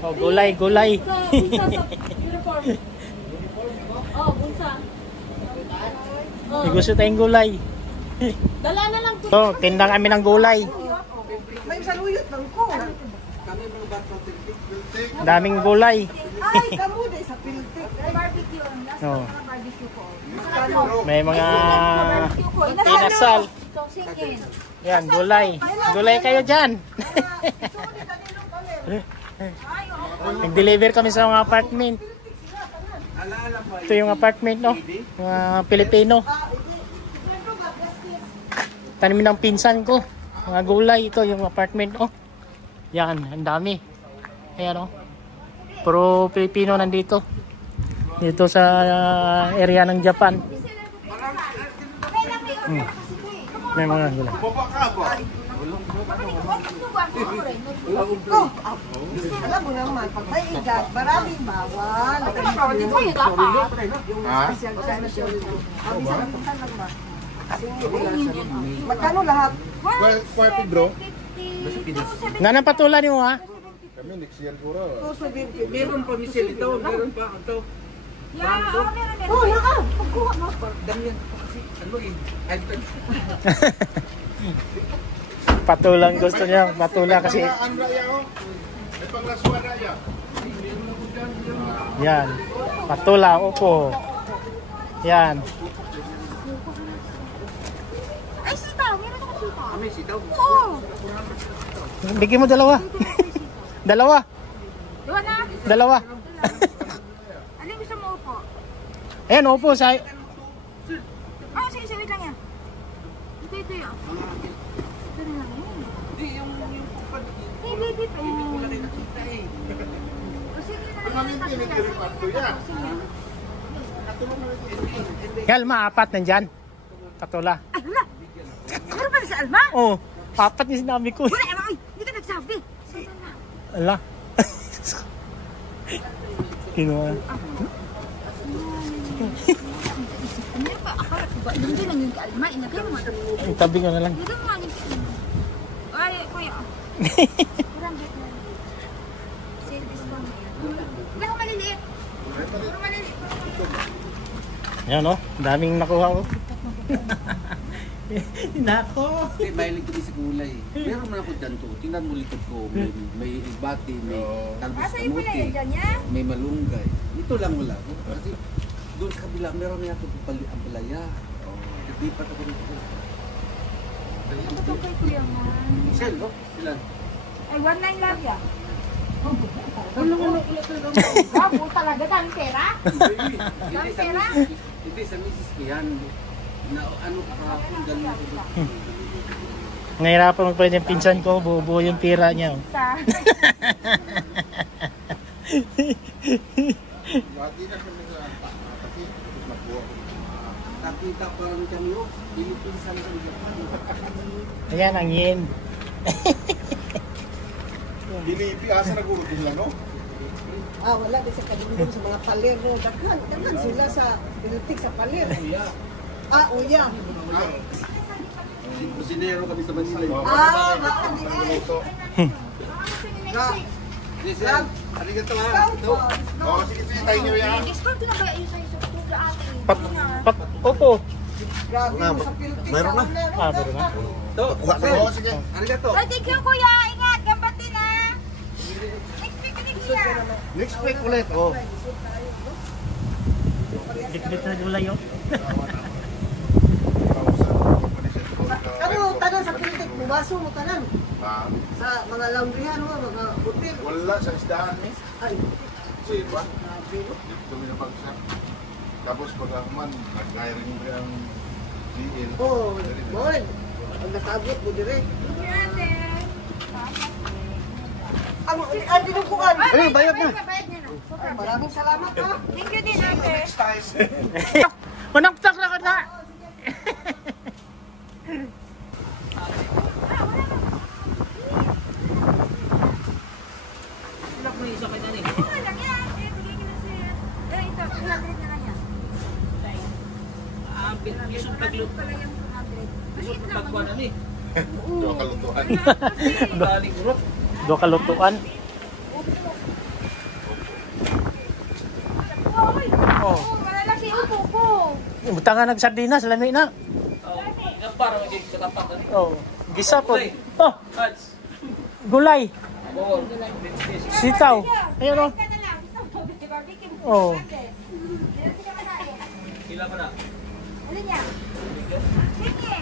Oh, gulay, gulay. Bunsa sa uniform. Oh, bunsa. May gusto tayong gulay. Dala na lang. So, tinda kami ng gulay. May saluyot lang ko. Daming gulay. Ay, kamuda sa piltik. Barbecue. Oh. Barbecue ko. May mga pinasal. So, chicken. Yan, gulay. Gulay kayo dyan. Nag-deliver kami sa mga apartment. Ito yung apartment, no? Mga Pilipino. Tanimin ng pinsan ko. Mga gulay. Ito yung apartment, oh. Yan, ang dami. Ayan, oh. Puro Pilipino nandito. Dito sa area ng Japan. May mga gulay. Alam mo naman, pag may igat, maraming bawal. Magkano lahat? Kwarti bro. Nanang patulan mo, ha? Kami next year puro. Meron pa Michelle ito, meron pa ito. Oh, lahat. Pagkuha mo. Damihan kasi ano eh. Patulang gusto niya. Patula kasi. Ang raya oh. May panglaswa raya. Yan. Patula, upo. Yan. Ay, sitaw. Meron ako sitaw. Kami sitaw. Oo. Bigyan mo dalawa. Dalawa. Doon na. Dalawa. Alin gusto mo upo? Ayan, upo. Sa... Oh, sige, sige lang yan. Ito yun. Ito na lang yun. Hindi, yung kupad. Hey, baby. Hindi ko lang nakita eh. O, sige na lang. Kami pinigiripato yan. Kalma, apat nandyan. Patula. Ay, wala. Meron ba na sa Alma? Oh, apat yung sinabi ko. Wala, ay, hindi ka nagsabi. Ala. Kinuha. Ano ba? Akala ko ba? Hindi lang yung Alma. Inagay mo. Ang tabi ko na lang. Dito mo nga yung... Ay, kuya. Kurang bit na. Save this one. Wala ko maliliit. Puro maliliit. Yan, oh. Daming nakuha ko. Nako. Hindi, mahilig ko din sa gulay. Meron man ako dyan to. Tingnan mo likod ko. May bati, may talbos Asa yung pala kamuti, yun dyan niya? may malunggay. Ito lang wala. Kasi doon sa kabila, meron na ito ang palaya. Nagdipat ako dito. Ito kay kuya nga. Michelle, no? Sila. Ay, 1.9 lang yan. Gabo talaga, dami pera? Hindi sa pera? misis. Hindi sa misis ko yan. Na ano kahapon ganun ako doon. Nahirapan magpalit yung pinsan ko. Bubuo yung pira niya. Oh. Sa... Lagi na kami sa taki. Nakuha. Nakita parang kami, oh, Philippines sa Japan. Ayan, ang yin. Dilipi asa na guro din lang no. Ah, wala din sa kadulong sa mga paler. No? Daghan sila sa piltik sa paler. Ah, uya. Kusinero kami sa Manila. Ah, makandi Luto. Yes, sir. Arigato ha. Oh, sige sige tayo niyo yan. Discount ko na ba yung sa isang ate? Opo. Grabe mo sa piltik sa paler. Ah, pero na. To. Oh, sige. Arigato. Ay, thank you kuya. Ingat. Gambatin ha. Next week ulit kuya. Next week ulit. Oh. Dikit na gulay, oh. Ano, tanan sa piltik, bubaso mo tanan. Ah, Sa mga laundryhan mo, mga hotel. wala sa isdaan ni. Ay, Sipa. Dito mi napagsak. Tapos pag man nag-hiring mo ang GL. oh, boy. Ang nakabot mo dire. Ang dinukuan. Ay, bayad na. Bayad niya na. Ay, maraming salamat ha. Thank you din ate. Manaktak na ka na. Oo, lang yan. Eh, bigay ko na sa'yo. Eh, ito, 200 na lang yan. Yung pagluto. Pala yung 200. Maliit lang. Pagkuhan ano eh. Dua kalutuan. Galing urot. Do kalutuan. Oh. Malala si Upo ko. Butang nga nagsardinas, lami na. Gapar ang hindi katapak. Oh. Gisa po. Oh. Gulay. Sitaw. Ayun oh. Ka na lang. Barbecue. Oh. Kila mo na. Ano niya? Sige.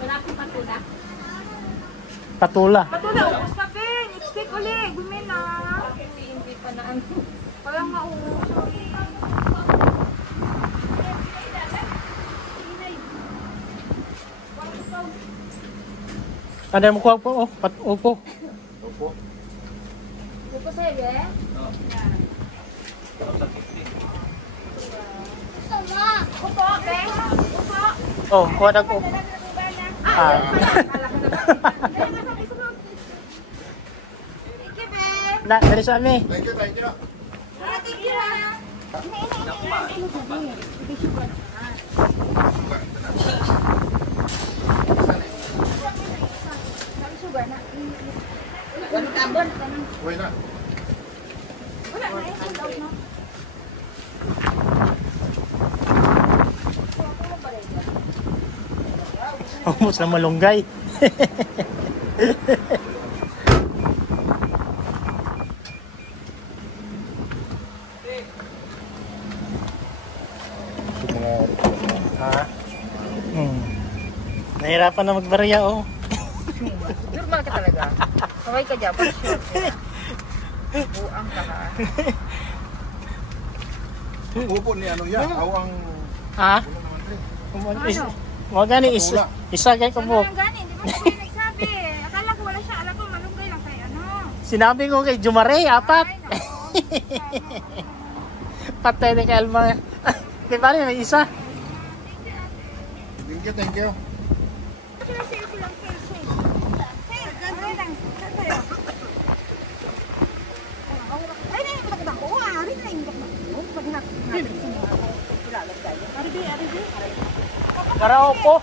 Malapit patula. Patula. Patula, ubos na Ben. Lipstick ulit. Gumin na. Hindi pa na ano. Parang maubos. Ano mo kuha po? Oh, upo. Opo. Upo sa'yo, eh? Upo, Ben. Upo. Oh, kuha na ko. Ah. Thank you, Ben. Na, dali sa amin. Thank you, thank you. Thank you, ha. Uwi na. Almost na malunggay. Ha? Nahirapan na magbarya oh. Normal ka talaga. Kaway ka dyan, for sure. Buang ka ha. Upo ni ano yan? Awang... Ha? Ano? Mga gani isa kay ko po. Ano lang gani, di ba siya nagsabi? Akala ko wala siya, alam ko malunggay lang kay ano. Sinabi ko kay Jumare, apat. Ay, nako. Patay na kay Alma. Di ba rin, may isa? Thank you, thank you. Sila sa'yo silang sa'yo. Sa'yo, gano'n lang. Sa'yo. Ay, na yung batak ko. Ari na yung batak ko. Pag nakapit sa mga ako. Ilalagay tayo. Ari di. Para opo.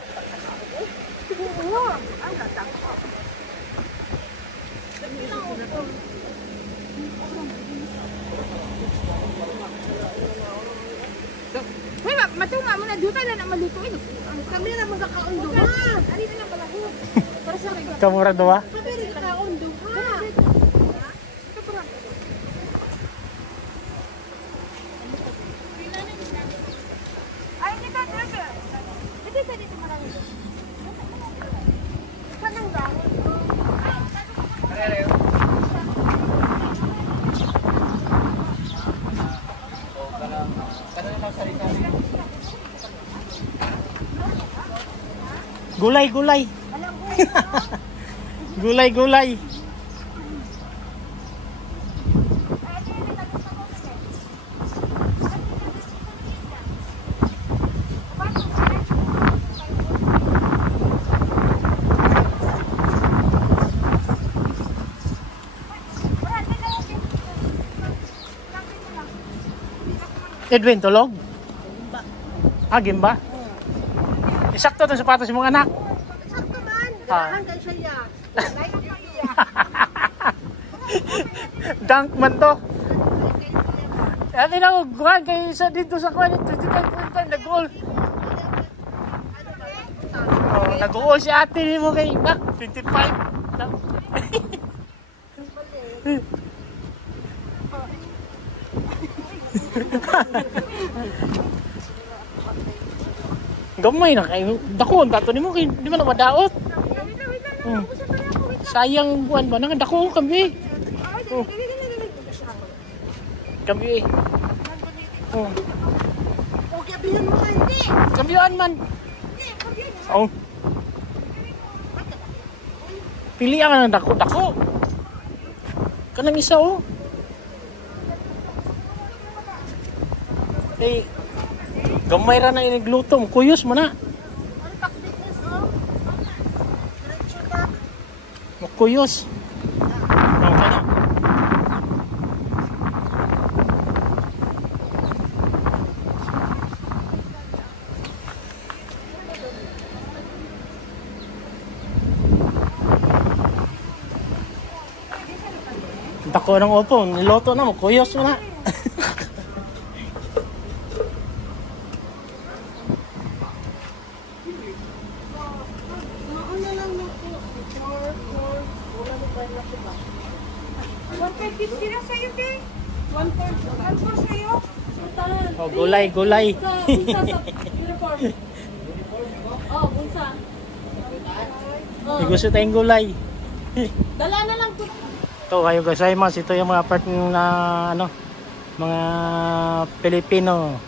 Oo. Ay, latak ko. Hoy, matunga mo na dito na na maluto ino. Kami na magkakaundo. Ari na lang balaho. Para sa mga. Kamura doa. Kami rin kakaundo. Ha. Ay, hindi ka talaga. Hindi sa dito marami. Saan ang dahil? Gulay. Gulay. Edwin, tulog? Gimba? Isakto itong sapatos ng mga anak. Sakto man. Ah. Ganahan kay siya. Layo pa iya. Dunk man to. Ano na ko, guhan kayo isa dito sa kwan. 25 nag-goal. Oh, nag-goal si ate mo kay 25. Gamay na kayo. Dako, dato ni mo kay di man na madaot. Sayang buwan ba nang dako kami. Oh. Kami. Oh. Okay, bihan mo kayo. Kambiyan man. Oh. Pili ang dako. Kanang isa oh. Eh, gamay ra na inigluto mo. Kuyos mo na. Kuyos. Okay na. Dako ng upo. Niloto na mo. Kuyos mo na. 150 na sa'yo, te. 1.4 sa'yo. Oh, gulay, gulay. Uniform. Oh, bunsa. May gusto tayong gulay. Dala na lang po. Ito, kayo gozaimasu. Ito yung mga part na ano, mga Pilipino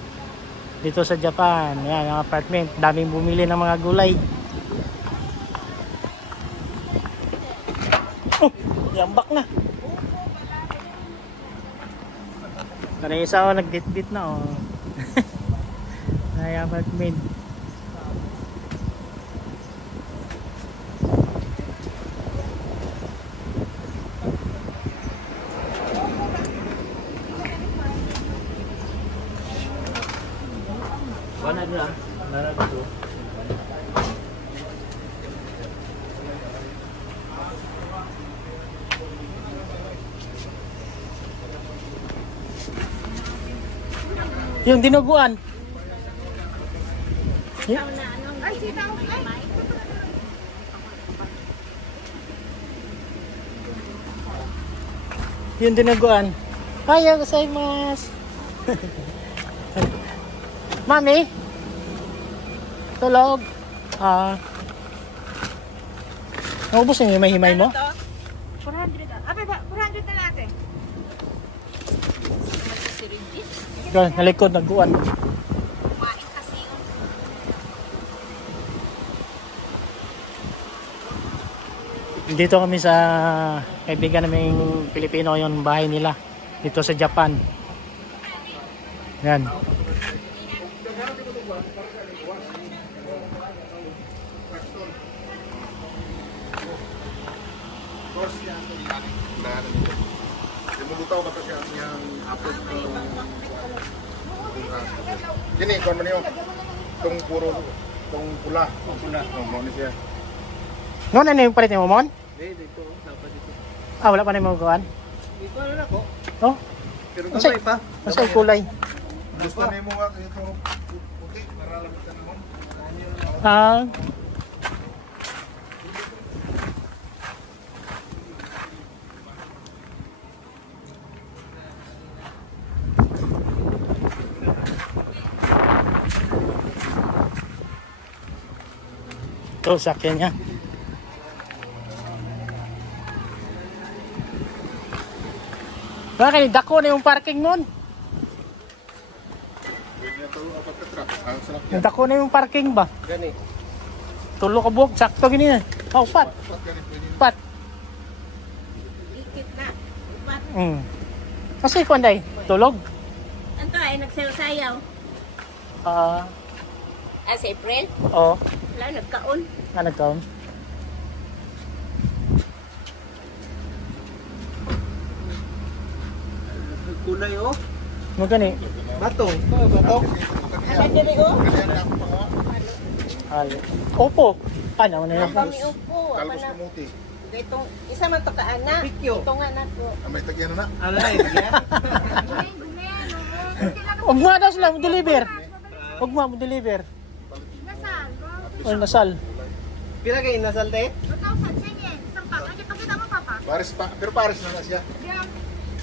dito sa Japan. Yan, yung apartment. Daming bumili ng mga gulay. Oh, yambak na. Kanina isa ako nag-bit-bit na. Oh. Ay, apartment. Wala na. Wala na dito. Yung dinuguan. Ay, sitaw. Ay. Yung dinuguan. Ayaw gozaimasu. Mami? Tulog? Naubos yung himay-himay mo? 400 ah. Abe, 400 na lang ate. Ikaw, nalikod, naguan. Kumain kasi yun. Dito kami sa kaibigan naming Pilipino, yung bahay nila. Dito sa Japan. Yan. Course niya ang lahat nito. Yung mabutaw ba kasi ang niyang apos ko. Gini, kung ano yun. Itong puro, itong pula. Itong pula. Mo ni siya. Noon, ano yung palit mo, Mon? Dito, dapat dito. Ah, wala pa na yung mga Dito na ako. Oh, Pero Masay- kulay pa. masay kulay. Gusto na yung mga ito puti. Naralamit ka naman. Ah, ito, sakyan niya. Bakit? Dako na yung parking nun. Pwede na ito pagka-truck. Ang sarap yan. Dako na yung parking ba? Gani. Tulo ka buhok. Sakto gini na. Oh, pat. Pat ka rin pwede. Pat. Ikit na. Kasi kung anday, tulog. Anto ay nagsayaw-sayaw. Ah, Sa April. oo. Wala, nagkaon. Ano taon? Kulay oh. Mo gani. Bato. Bato. Ano diri oh? Kaya ako pa nga. Opo. Ano na yun? Kami upo. Kalbos kamuti. Itong isa man to ka ana. Pikyo. Ito nga na ko. May tagyan na na. Ano na yun? Gumen, oh. Ugma daw sila mo deliver. Ugma mo deliver. Nasaan? O nasal. Pila kayo nasalte? 2,000 sige. Isang pack. Ay, pakita mo, Papa. Paris pa. Pero Paris na na siya. Yan.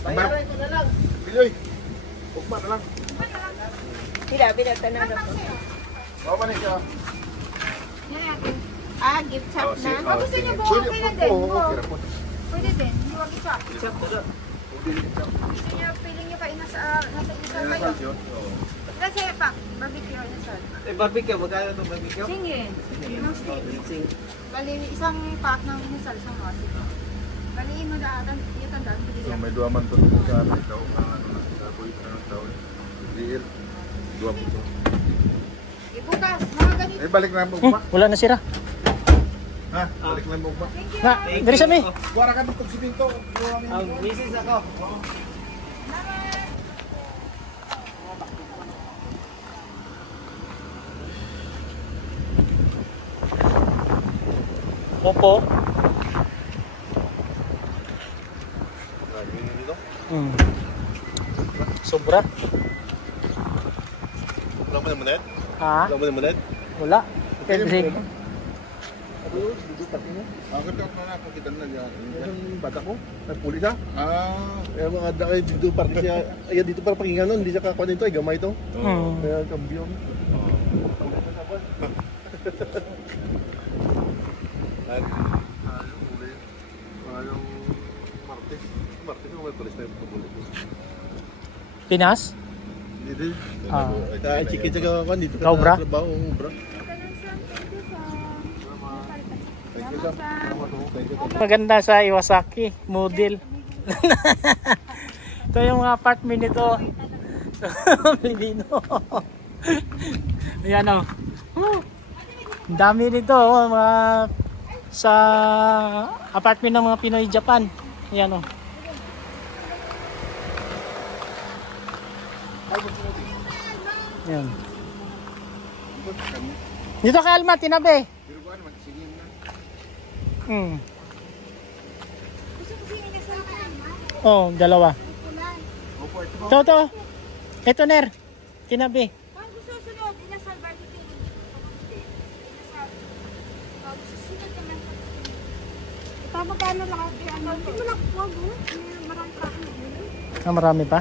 Bayaran ko na lang. Biloy. Ugma na lang. Pila tanan na po. Bawa man siya. Yan natin. Gift shop na. Kung gusto niyo buo, Pwede okay na po. din. Okay na po. Pwede din. Huwag isa. Chop ko na. Gusto niyo, piling niyo kayo nasa isa kayo. Kasi pa, barbecue or nasal. Barbecue, magkano itong barbecue? Sige. Yung steak. Sing. Bali, isang pack ng nasal sa mga sige. Bali, mo daan, yung tandaan, So, bigyan. may dua man to dito sa amin. Ikaw na ano na. Saboy na ng tao. Liil. Dua po to. Ibukas, mga ganito. Eh, balik na mo ugma. Wala na sira. Ha? Balik na mo ugma. Thank you. Na, diri sa mi. Wala ka dito siminto. Misis ako. Opo. Sobra. Wala mo na manad? Ha? Wala mo na manad? Wala. Every Ako yun, dito pati mo. Ang ganda na nakakita na niya. Yung bata ko, nagpuli siya. Ah, Kaya mga ay dito parang siya, ay dito para pakinggan nun, hindi siya kakuha nito, ay gamay ito. Hmm. Kaya kambyo. yung uli. Yung Martes. Martes ko may palis na yung paguli ko. Pinas? Hindi din. Ah. Kaya chicken siya kakuha dito. Ikaw, bra? Trabaho, bra. Thank you, sir. Salamat po. Thank you, sir. Maganda sa Iwasaki, model. Ito yung mga apartment nito. Pilipino. Ayan o. Ang dami nito, mga sa apartment ng mga Pinoy Japan. Ayan o. Ayan. Dito ka Alma, tinabi. Pero ba naman, singin na. Gusto ko siya sa akin. Oh, dalawa. Opo, ito. Ito. Ito, Ner. Tinabi. Pag gusto sunod, inasal barbecue. Inasal. Pag susunod naman. Ito, magkano lang ate? Ano? Hindi mo lang po, marang traffic. Ah, marami pa.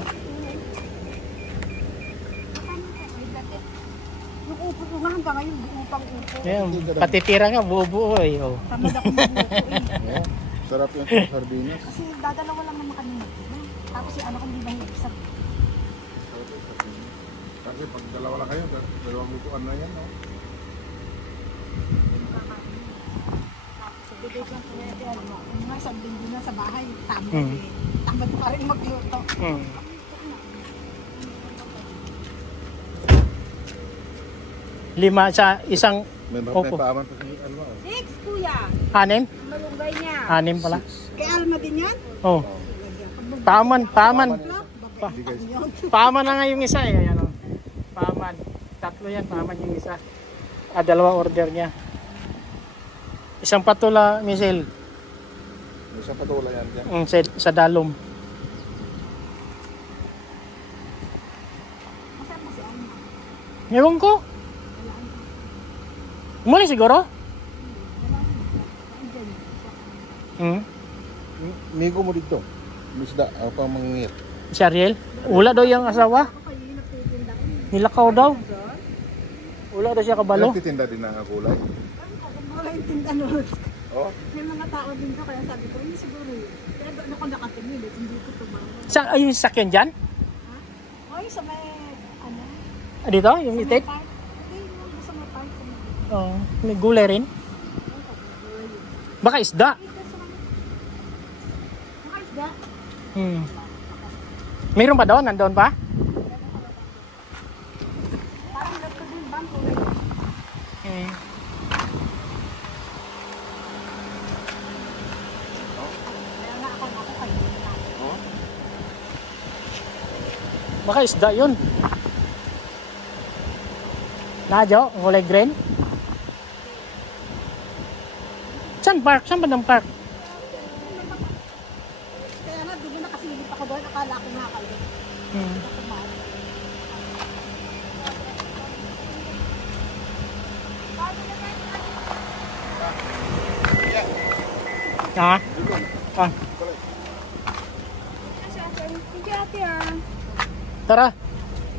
Yung upo ko nga hanggang ngayon, buo pang upo. Ayan, patitira nga, buo-buo eh. Oh. Tamad ako magluto eh. Oh, sarap yung sardinas. Kasi dadalawa lang naman kami. Tapos yung ano kung di ba yung isa. Sarap yung sardinas. Kasi pag dalawa lang kayo, dalawang lutuan na yan, no? Sa bigay ko po natin, ano, yung nga sa linggo na sa bahay, tamad Hmm. eh. Tamad pa rin magluto. Hmm. Lima sa isang May Opo. paaman pa sa ano. 6, kuya. anim? Malunggay niya. Anim pala. Kay Alma din yan? Oh. Paman. Paman na nga yung isa eh. Ayan, oh. Paman. Tatlo yan, paman yung isa. Ah, dalawa order niya. Isang patula, Michelle. May isang patula yan dyan. Sa dalom. Masaan mo si Alma? Ewan ko. Umali siguro? Hmm? Migo mo dito. Misda, ako pang mangingit. Si Ariel? Wala daw yung asawa. Nilakaw daw. Wala daw siya kabalo. Nagtitinda din ng gulay. Wala yung tinda nun. Oh, May mga tao din ko, kaya sabi ko, yun siguro yun. Kaya doon ako nakatingin, hindi ko tumawa. Sa ayun sakyan diyan? Oy, sa may, ano? Dito, yung itik? Park? Hindi, yung sa may park. Oh, may gulay rin. Baka isda. Nakaisda? Hmm. Mayroon pa doon? Nandoon pa? Parang lapto din, bangko. Hmm. Kaya nga ako kayo na. Baka isda yun. Nadyo, gulay green. Saan park? Saan ba ng park? Kaya nga, di ba nakasilip ako doon, akala ko nga kayo. Hmm. Ha? Ah, Thank you, ate ah. tara.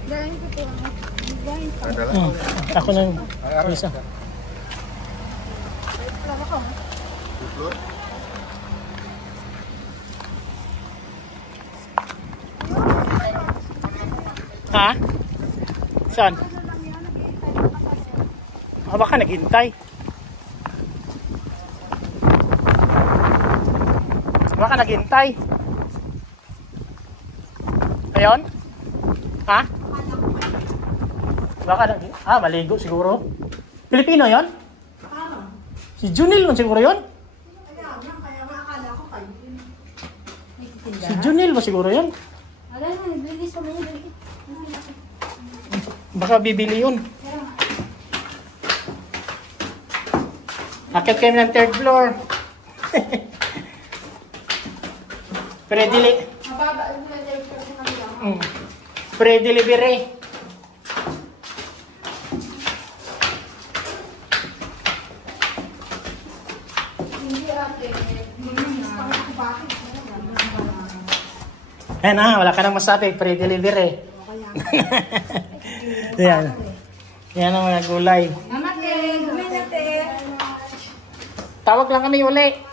Dahil ko ito. Dahil ko. nadala. Ako na yung isa. Alam ako. Tutlor. Ha? Saan? Ah, baka naghintay. Baka naghintay. Ayun? Ha? Baka naghintay. Ah, maligo siguro. Pilipino yon? Si Junil nun siguro yon? Kaya nga akala ko kayo. Si Junil ba siguro yon? Alam mo, bilis ko mo yun. Baka bibili yun. Akit kayo ng third floor. Pre-deli. Mababa, yung nilagay ko sa kanila. Pre-delivery. Ayan na, wala ka nang masabi, pre-delivery. Ayan. Ayan ang mga gulay. Mama, te. Gumay na, te. Tawag lang kami uli.